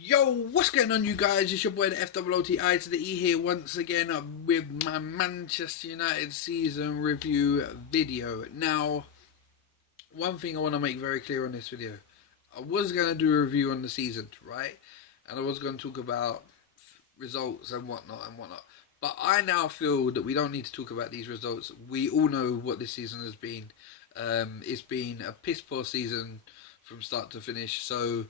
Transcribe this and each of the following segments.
Yo, what's going on, you guys? It's your boy, the FOOTI to the E here once again with my Manchester United season review video. Now, one thing I want to make very clear on this video. I was going to do a review on the season, right? And I was going to talk about results and whatnot and whatnot. But I now feel that we don't need to talk about these results. We all know what this season has been. It's been a piss poor season from start to finish. So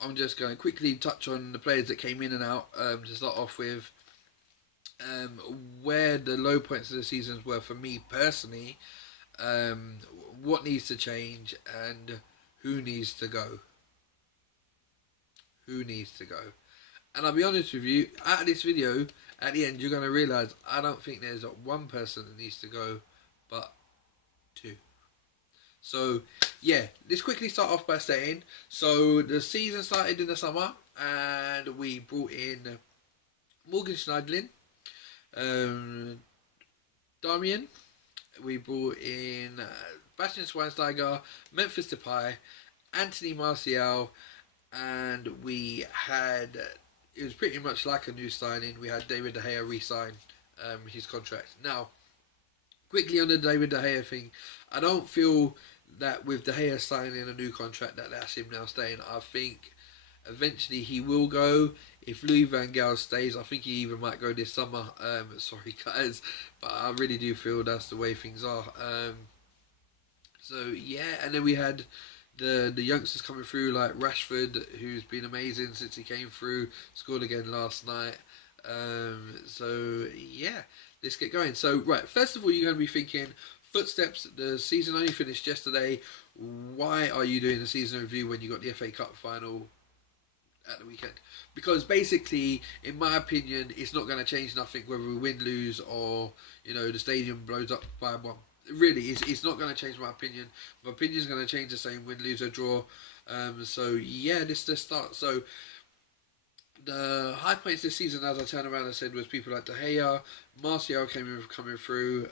I'm just going to quickly touch on the players that came in and out to start off with. Where the low points of the seasons were for me personally, what needs to change, and who needs to go. Who needs to go. And I'll be honest with you, out of this video, at the end, you're going to realise I don't think there's one person that needs to go, but two. So, yeah, let's quickly start off by saying, so the season started in the summer, and we brought in Morgan Schneiderlin, Darmian, we brought in Bastian Schweinsteiger, Memphis Depay, Anthony Martial, and we had, it was pretty much like a new signing, we had David De Gea re-sign his contract. Now, quickly on the David De Gea thing, I don't feel that with De Gea signing a new contract that's him now staying. I think eventually he will go. If Louis van Gaal stays, I think he even might go this summer. Sorry guys, but I really do feel that's the way things are. So yeah, and then we had the youngsters coming through like Rashford, who's been amazing since he came through, scored again last night. So yeah, let's get going. So right, first of all, you're going to be thinking, Footsteps, the season only finished yesterday. Why are you doing a season review when you got the FA Cup final at the weekend? Because basically, in my opinion, it's not going to change nothing whether we win, lose, or the stadium blows up by one. Really, it's not going to change my opinion. My opinion is going to change the same, win, lose, or draw. So yeah, let's start. So the high points this season, as I turned around and said, was people like De Gea. Martial coming through.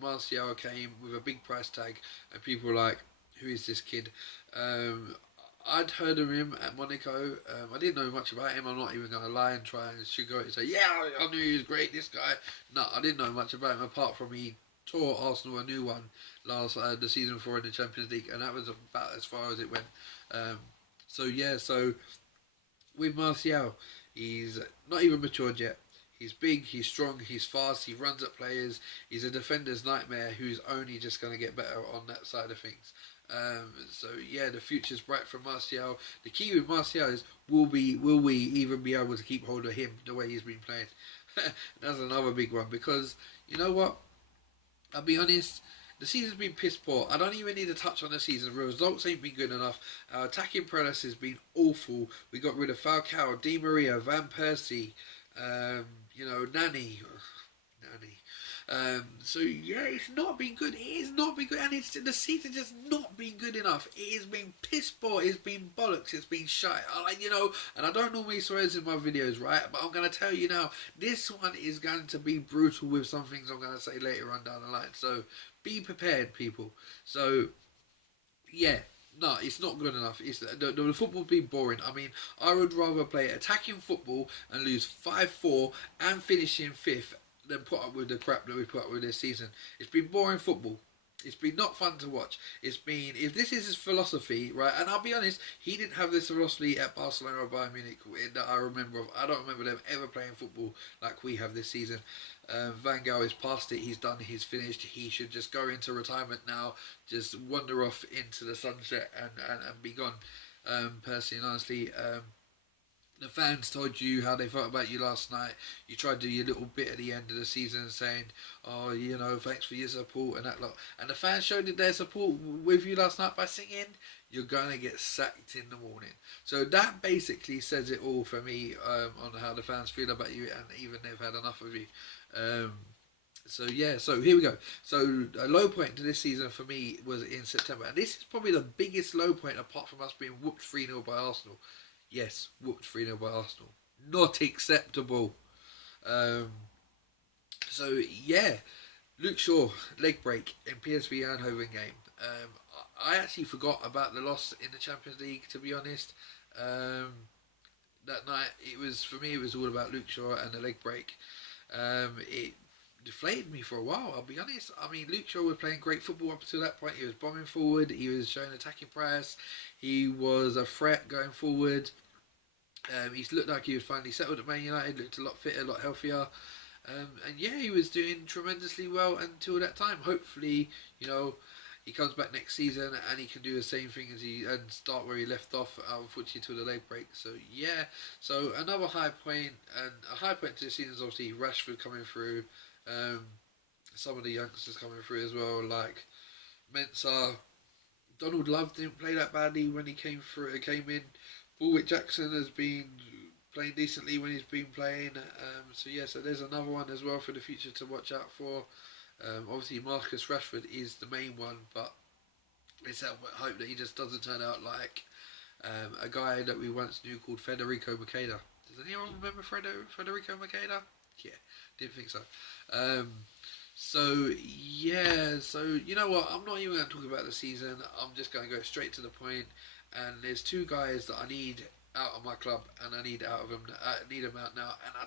Martial came with a big price tag, and people were like, "Who is this kid?" I'd heard of him at Monaco. I didn't know much about him. I'm not even going to lie and try and sugarcoat and say, "Yeah, I knew he was great." This guy, no, I didn't know much about him apart from he tore Arsenal a new one the season before in the Champions League, and that was about as far as it went. So with Martial, he's not even matured yet. He's big, he's strong, he's fast, he runs at players. He's a defender's nightmare who's only just going to get better on that side of things. So yeah, the future's bright for Martial. The key with Martial is, will we even be able to keep hold of him the way he's been playing? That's another big one, because you know what? I'll be honest, the season's been piss poor. I don't even need to touch on the season. The results ain't been good enough. Our attacking prowess has been awful. We got rid of Falcao, Di Maria, Van Persie, Nani. So yeah, it's not been good. It has not been good, and the season just not been good enough. It has been piss poor. It's been bollocks. It's been shite. And I don't normally swear in my videos, right? But I'm gonna tell you now, this one is going to be brutal with some things I'm gonna say later on down the line. So be prepared, people. So yeah. No, it's not good enough. The football's been boring. I mean, I would rather play attacking football and lose 5-4 and finish in 5th than put up with the crap that we put up with this season. It's been boring football. It's been not fun to watch. It's been, if this is his philosophy, right, and I'll be honest, he didn't have this philosophy at Barcelona or Bayern Munich that I remember of. I don't remember them ever playing football like we have this season. Van Gaal is past it. He's done. He's finished. He should just go into retirement now. Just wander off into the sunset and be gone. Personally and honestly, the fans told you how they felt about you last night. You tried to do your little bit at the end of the season saying, "Oh, thanks for your support," and that lot. And the fans showed their support with you last night by singing, "You're going to get sacked in the morning." So that basically says it all for me on how the fans feel about you, and even they've had enough of you. So yeah, so here we go. So a low point to this season for me was in September. And this is probably the biggest low point apart from us being whooped 3-0 by Arsenal. Yes, whooped 3-0 by Arsenal. Not acceptable. So yeah, Luke Shaw, leg break in PSV Eindhoven game. I actually forgot about the loss in the Champions League, to be honest. that night. It was, for me, it was all about Luke Shaw and the leg break. It deflated me for a while, I'll be honest. I mean, Luke Shaw was playing great football up until that point. He was bombing forward, he was showing attacking prowess, he was a threat going forward. He looked like he was finally settled at Man United, looked a lot fitter, a lot healthier. And yeah, he was doing tremendously well until that time. Hopefully, you know, he comes back next season and he can do the same thing as he and start where he left off. Unfortunately, to the leg break. So yeah, so another high point, and a high point to the season is obviously Rashford coming through. Um, some of the youngsters coming through as well, like Mensah. Donald Love didn't play that badly when he came through. Came in. Bulwick Jackson has been playing decently when he's been playing. So yeah, so there's another one as well for the future to watch out for. Obviously, Marcus Rashford is the main one, but let's hope that he just doesn't turn out like a guy that we once knew called Federico Makeda. Does anyone remember Federico Makeda? Yeah, didn't think so. So yeah, so you know what? I'm not even going to talk about the season. I'm just going to go straight to the point. And there's two guys that I need out of my club, and I need out of them. I need them out now, and I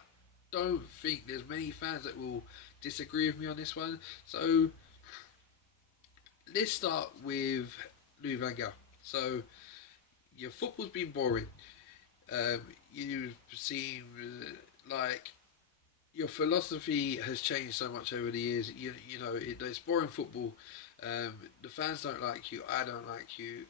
don't think there's many fans that will disagree with me on this one. So let's start with Louis van Gaal. So your football's been boring. You seem like your philosophy has changed so much over the years. You know it's boring football. The fans don't like you. I don't like you.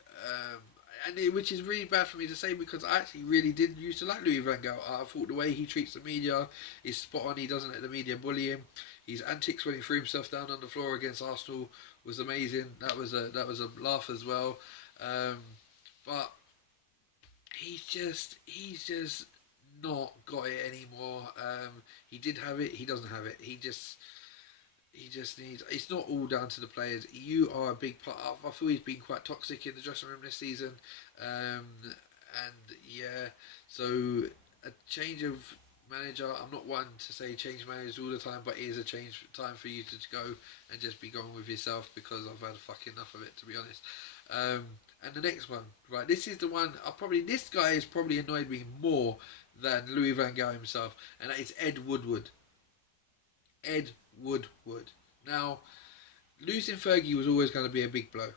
Which is really bad for me to say, because I actually really did used to like Louis van Gaal. I thought the way he treats the media is spot on. He doesn't let the media bully him. His antics when he threw himself down on the floor against Arsenal was amazing. That was a laugh as well. But he's just not got it anymore. He did have it. He doesn't have it. He just needs. It's not all down to the players. You are a big part. I feel he's been quite toxic in the dressing room this season, and yeah. So a change of manager. I'm not one to say change managers all the time, but it is a change time for you to go and just be going with yourself, because I've had fucking enough of it, to be honest. And the next one, right? This is the one. This guy has probably annoyed me more than Louis van Gaal himself, and that is Ed Woodward. Ed Woodward. Now, losing Fergie was always going to be a big blow,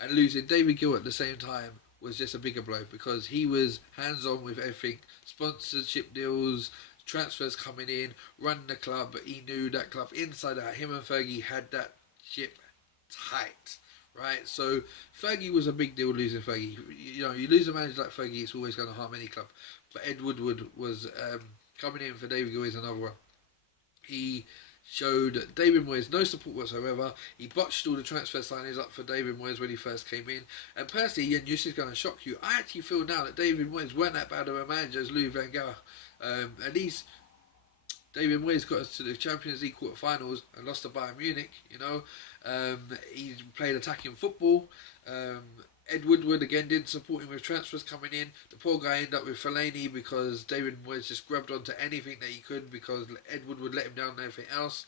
and losing David Gill at the same time was just a bigger blow, because he was hands-on with everything, sponsorship deals, transfers coming in, running the club. He knew that club inside out. Him and Fergie had that ship tight, right? So Fergie was a big deal. Losing Fergie, you know, you lose a manager like Fergie, it's always going to harm any club. But Ed Woodward was coming in for David Gill is another one. He showed David Moyes no support whatsoever. He botched all the transfer signings up for David Moyes when he first came in. And personally, and this is going to shock you, I actually feel now that David Moyes weren't that bad of a manager as Louis van Gaal. At least David Moyes got us to the Champions League quarterfinals and lost to Bayern Munich. You know, he played attacking football. Ed Woodward again didn't support him with transfers coming in. The poor guy ended up with Fellaini because David Moyes just grabbed onto anything that he could, because Ed Woodward let him down and everything else.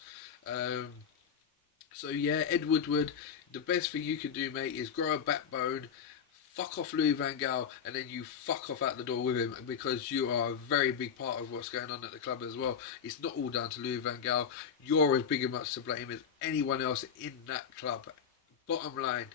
So yeah, Ed Woodward, the best thing you can do, mate, is grow a backbone, fuck off Louis van Gaal, and then you fuck off out the door with him, because you are a very big part of what's going on at the club as well. It's not all down to Louis van Gaal. You're as big and much to blame as anyone else in that club. Bottom line.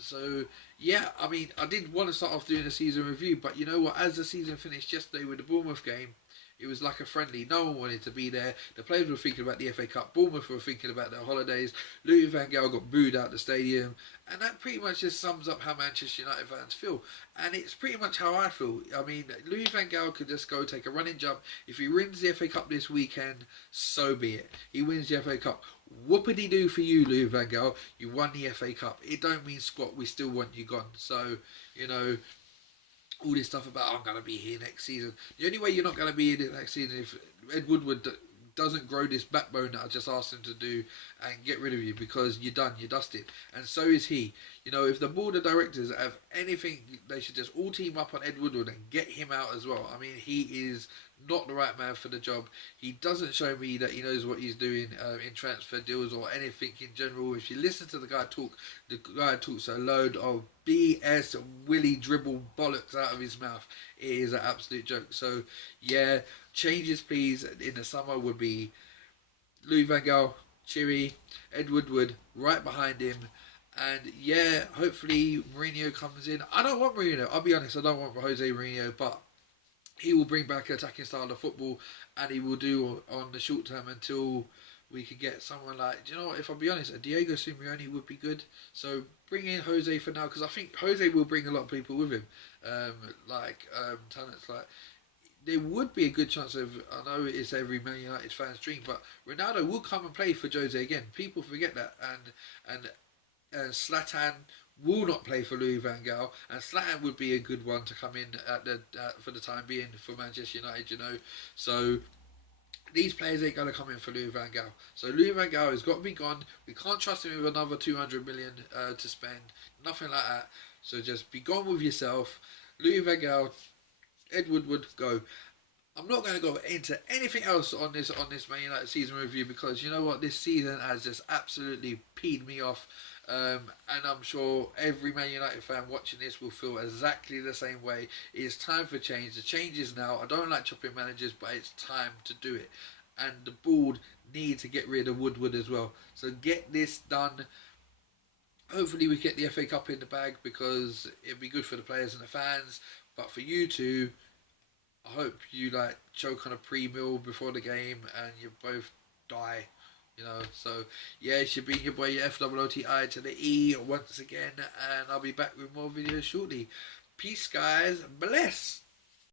So yeah, I mean, I did want to start off doing a season review, but you know what? As the season finished yesterday with the Bournemouth game, it was like a friendly. No one wanted to be there. The players were thinking about the FA Cup. Bournemouth were thinking about their holidays. Louis van Gaal got booed out the stadium, and that pretty much just sums up how Manchester United fans feel. And it's pretty much how I feel. I mean, Louis van Gaal could just go take a running jump. If he wins the FA Cup this weekend, so be it. He wins the FA Cup. Whoopity-doo for you, Louis van Gaal. You won the FA Cup. It don't mean squat. We still want you gone. So, you know, all this stuff about I'm going to be here next season. The only way you're not going to be here next season if Ed Woodward doesn't grow this backbone that I just asked him to do and get rid of you, because you're done, you're dusted. And so is he. You know, if the board of directors have anything, they should just all team up on Ed Woodward and get him out as well. I mean, he is not the right man for the job. He doesn't show me that he knows what he's doing in transfer deals or anything in general. If you listen to the guy talks a load of BS, willy dribble bollocks out of his mouth. It is an absolute joke. So, yeah, changes please in the summer would be Louis Van Gaal, Chiri, Ed Woodward right behind him. And yeah, hopefully Mourinho comes in. I don't want Mourinho. I'll be honest, I don't want Jose Mourinho, but he will bring back an attacking style of football, and he will do on the short term until we could get someone like. Do you know what? If I'll be honest, a Diego Simeone would be good. So bring in Jose for now, because I think Jose will bring a lot of people with him, talents like. There would be a good chance of. I know it's every Man United fan's dream, but Ronaldo will come and play for Jose again. People forget that, and Zlatan will not play for Louis Van Gaal, and Zlatan would be a good one to come in for the time being for Manchester United. You know, so these players ain't gonna come in for Louis Van Gaal. So Louis Van Gaal has got to be gone. We can't trust him with another 200 million to spend. Nothing like that. So just be gone with yourself. Louis Van Gaal, Ed Woodward, go. I'm not going to go into anything else on this Man United season review, because you know what, this season has just absolutely peed me off, and I'm sure every Man United fan watching this will feel exactly the same way. It is time for change. The change is now. I don't like chopping managers, but it's time to do it, and the board need to get rid of Woodward as well. So get this done. Hopefully we get the FA Cup in the bag, because it'd be good for the players and the fans, but for you two, I hope you like choke on a pre-meal before the game and you both die. You know, so yeah, it should be your boy FOOTI to the E once again, and I'll be back with more videos shortly. Peace, guys. Bless.